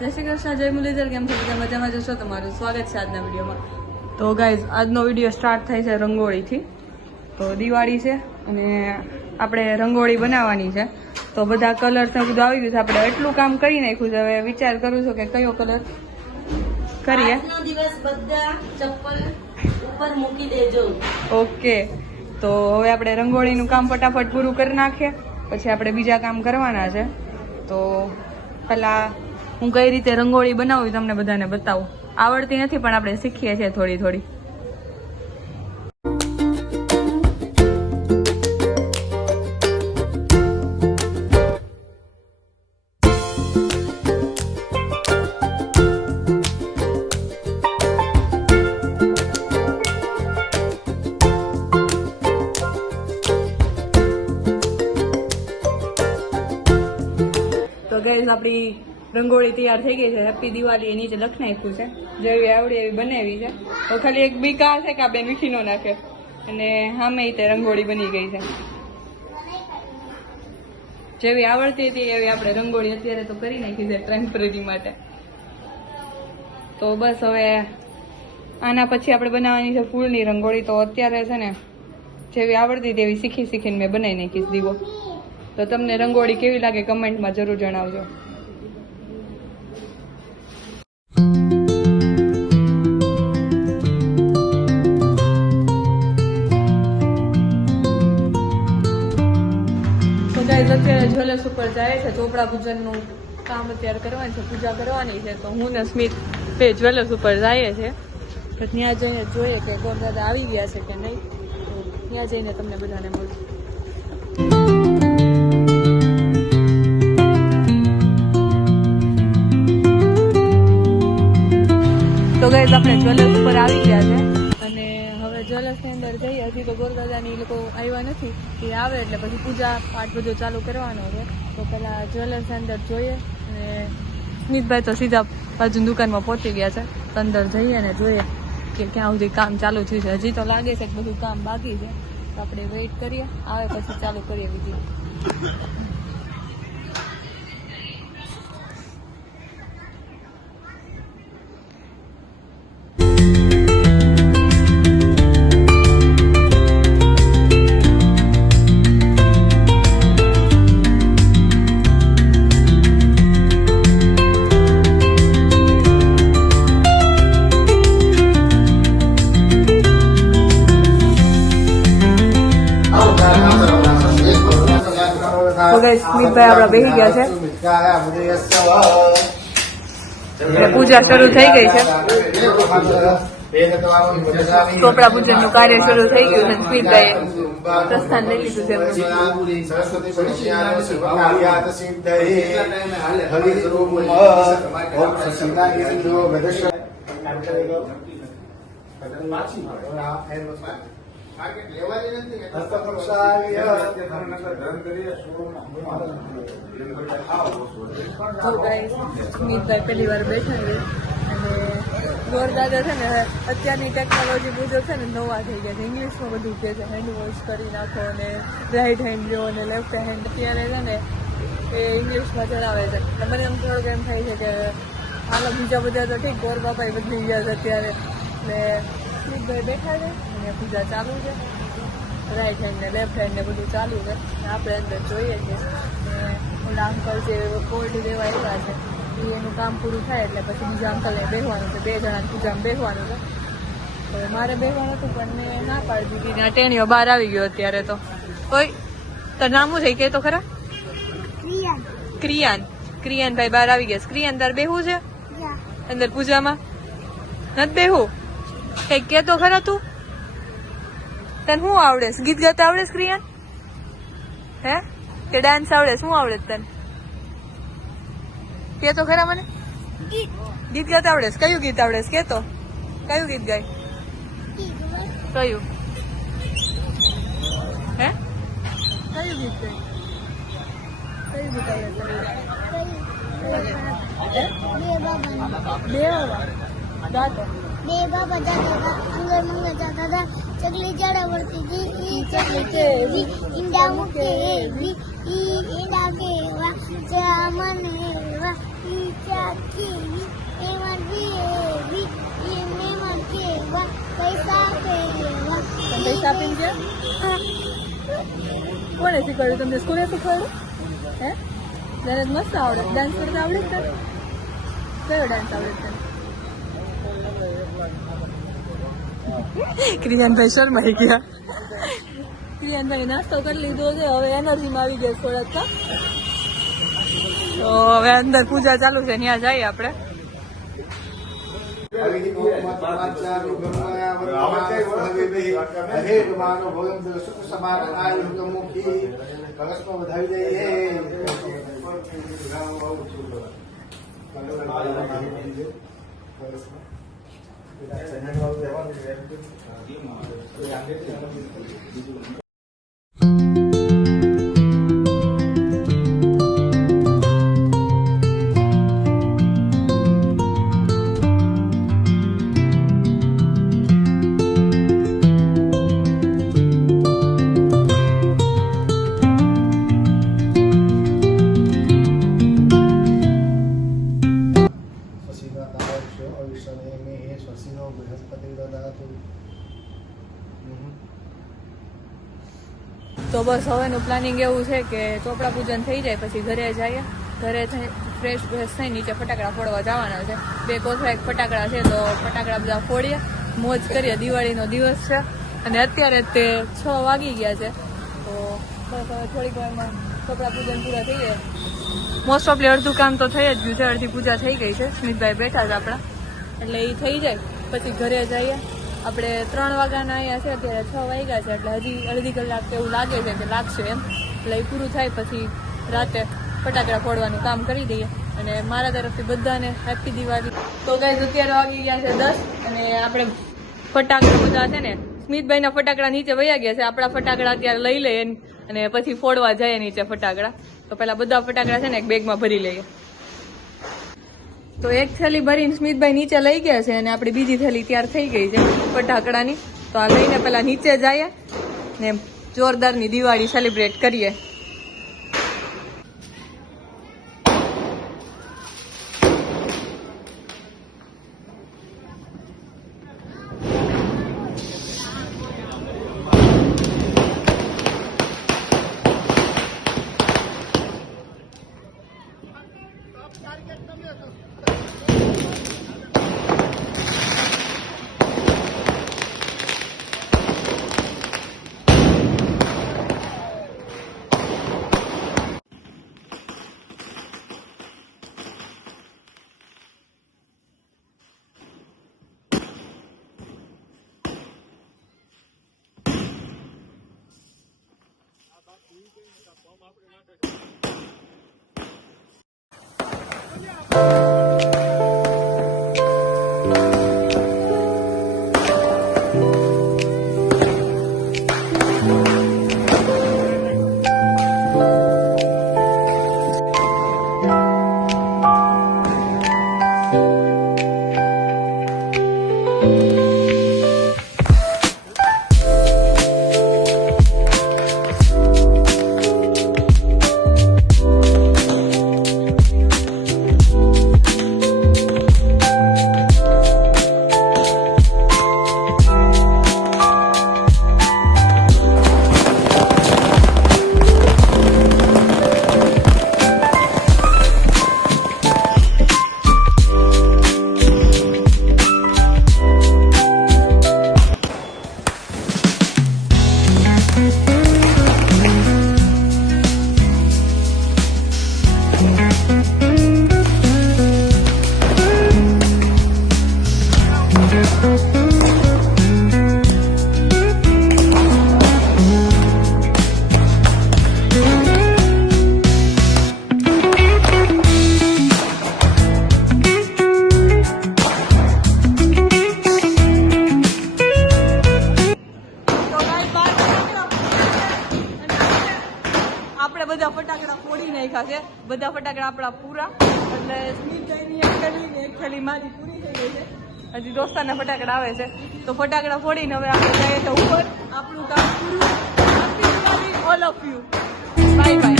જય શ્રી કૃષ્ણ, જય મુરલીધર. કેમ છો બધા? મજામાં જશો? તમારું સ્વાગત છે આજના વિડીયોમાં. તો ગાઈઝ, આજનો વિડીયો સ્ટાર્ટ થાય છે રંગોળીથી. તો દિવાળી છે અને આપણે રંગોળી બનાવવાની છે. તો બધા કલર્સ ને બધું આવી ગયું છે. આપણે એટલું કામ કરી નાખ્યું છે. હવે વિચાર કરું છું કે કયો કલર કરીએ. દિવસ બધા ચપ્પલ ઉપર મૂકી દેજો. ઓકે, તો હવે આપણે રંગોળીનું કામ ફટાફટ પૂરું કરી નાખીએ, પછી આપણે બીજા કામ કરવાના છે. તો પહેલા હું કઈ રીતે રંગોળી બનાવું તમને બધાને બતાવું. આવડતી નથી પણ આપણે શીખીએ છીએ થોડી થોડી. તો ગાઈઝ, આપણી રંગોળી તૈયાર થઈ ગઈ છે. હેપી દિવાળી એ નીચે લખી નાખ્યું છે. જેવી આવડે એવી બનાવી છે. તો ખાલી એક બી કા છે કે આ બેન મીઠી નો નાખે, અને સામે તે રંગોળી બની ગઈ છે. જેવી આવડતી હતી એવી આપણે રંગોળી અત્યારે તો કરી નાખી છે ટેમ્પરરી માટે. તો બસ હવે આના પછી આપણે બનાવવાની છે ફૂલની રંગોળી. તો અત્યારે છે ને જેવી આવડતી તેવી શીખીને મેં બનાવી નાખીશ દીવો. તો તમને રંગોળી કેવી લાગે કમેન્ટમાં જરૂર જણાવજો. અત્યારે જ્વેલર્સ ઉપર જાય છે. ચોપડા પૂજનનું કામ અત્યારે કરવાનું છે, પૂજા કરવાની છે. તો હું ને સ્મિત બે જ્વેલર્સ ઉપર જઈએ છે. તો ત્યાં જઈને જોઈએ કે ગોરદાદા આવી ગયા છે કે નહીં. તો ત્યાં જઈને તમને બધાને મળશું. તો ગાઈઝ, આપણે જ્વેલર્સ ઉપર આવી ગયા છે અને હવે જ્વેલર્સની અંદર જઈએ. હજી તો ગોરદાદાની લોકો આવ્યા નથી. એ આવે એટલે પછી પૂજા પાઠ બધો ચાલુ કરવાનો છે. તો પેલા જ્વેલર્સ અંદર જોઈએ અને સ્મિતભાઈ તો સીધા બાજુ દુકાનમાં પહોંચી ગયા છે. તો અંદર જઈએ અને જોઈએ કે ક્યાં સુધી કામ ચાલુ થયું છે. હજી તો લાગે છે કે બધું કામ બાકી છે. તો આપણે વેઇટ કરીએ, આવે પછી ચાલુ કરીએ વિડીયો. સ્મિતભાઈ આપડા બેસી ગયા છે. પૂજા શરૂ થઈ ગઈ છે. ચોપડા પૂજન નું કાર્ય શરૂ થઈ ગયું છે. સ્મિતભાઈ પ્રસ્થાન લઈ લીધું છે. સ્મિતભાઈ પહેલી વાર બેઠા છે અને ગોરદાદા છે ને અત્યારની ટેકનોલોજી મુજબ છે ને નવા થઈ ગયા છે. ઇંગ્લિશમાં બધું કહે છે, હેન્ડ વોશ કરી નાખો અને રાઈટ હેન્ડ લો અને લેફ્ટ હેન્ડ. અત્યારે છે ને એ ઇંગ્લિશમાં ચલાવે છે. મને એમ થોડુંક એમ થાય છે કે હાલો બીજા બધા તો ઠીક, ગોર બાપા બદલી ગયા છે અત્યારે. એટલે સ્મિતભાઈ બેઠા છે અને પૂજા ચાલુ છે. રાઈટ હેન્ડ ને લેફ્ટ હેન્ડ ને બધું ચાલુ છે. આપણે અંદર જોઈએ છીએ ઓલા અંકલ જે કોલ્ડ દેવા આવ્યા છે એનું કામ પૂરું થાય એટલે પછી બીજા અંકલને બેસવાનું છે. 2 જણા પૂજામાં બેસવાનું છે. તો મારે બેસવાનું હતું પણ મેં ના પાડી દીધી. ને ટેણીઓ બહાર આવી ગયો અત્યારે. તો કોઈ તાર નામ શું છે કે તો ખરા? ક્રિયાન ભાઈ બહાર આવી ગયા. ક્રિયાન તાર બેહવું છે અંદર પૂજામાં? નથી બેહવું? કઈક કે તો ખરા તું. તને શું આવડે? ગીત ગાતા આવડે ક્રિયાન? હે કે ડાન્સ આવડે? શું આવડે તને? કે તો ખરા મને. ગીત ગાતા આવડે? કયું ગીત આવડે કે તો? કયું ગીત ગાય? કયું? હે કયું ગીત ગાય? કયું ગીત આવડે? ગાતો देवा बजाता था अंगर मंगर जाता था चकली जड़ा बढ़ती थी ई चकली केवी इंडा मुकेवी ई इंडा केवा जामन हेवा ई चाकी ચા પીને ગયા? કોને શીખવાડ્યું તમને? સ્કૂલે શીખવાડ્યું? હે ત્યારે મસ્ત આવડે. ડાન્સ કરતા આવડે છે? કયો ડાન્સ આવડે છે? ક્રિયાનભાઈ શર્માઈ ગયા. ક્રિયાનભાઈ નાસ્તો કરી લીધો છે, હવે એનર્જીમાં આવી ગયા થોડાક. તો હવે અંદર પૂજા ચાલુ છે, ત્યાં જઈએ આપણે. તો બસ હવેનું પ્લાનિંગ એવું છે કે ચોપડા પૂજન થઈ જાય પછી ઘરે જઈએ. ઘરે ફ્રેશ ફ્રેશ થઈ નીચે ફટાકડા ફોડવા જવાના છે. 2 કોથળા એક ફટાકડા છે, તો ફટાકડા બધા ફોડીએ, મોજ કરીએ. દિવાળીનો દિવસ છે અને અત્યારે તે 6 વાગી ગયા છે. તો બસ હવે થોડીક વારમાં ચોપડા પૂજન પૂરા થઈ જાય. મોસ્ટ ઓફલી અડધું કામ તો થઈ જ ગયું છે, અડધી પૂજા થઈ ગઈ છે. સ્મિતભાઈ બેઠા છે આપણા, એટલે એ થઈ જાય પછી ઘરે જઈએ. આપણે 3 વાગ્યાના અહીંયા છે, અત્યારે 6 વાગ્યા છે, એટલે હજી અડધી કલાક તો એવું લાગે છે કે લાગશે એમ. એટલે એ પૂરું થાય પછી રાતે ફટાકડા ફોડવાનું કામ કરી દઈએ. અને મારા તરફથી બધાને હેપી દિવાળી. તો ગાઈઝ અત્યારે વાગી ગયા છે 10 અને આપણે ફટાકડા બધા છે ને સ્મિતભાઈના ફટાકડા નીચે વયા ગયા છે. આપણા ફટાકડા અત્યારે લઈ લઈએ અને પછી ફોડવા જઈએ નીચે ફટાકડા. તો પેલા બધા ફટાકડા છે ને એક બેગમાં ભરી લઈએ. તો એક થેલી ભરીને સ્મિતભાઈ નીચે લઈ ગયા છે અને આપણી બીજી થેલી તૈયાર થઈ ગઈ છે ફટાકડાની. તો આ લઈને પેલા નીચે જઈએ ને જોરદારની દિવાળી સેલિબ્રેટ કરીએ. બધા ફટાકડા ફોડી નાખ્યા છે. બધા ફટાકડા આપણા પૂરા, એટલે સ્મિતભાઈની એક થેલી ને એક થેલી મારી પૂરી થઈ ગઈ છે. હજી દોસ્તારના ફટાકડા આવે છે, તો ફટાકડા ફોડીને હવે આપણે જઈએ તો ઉપર. આપણું કામ પૂરું. All of you, bye bye.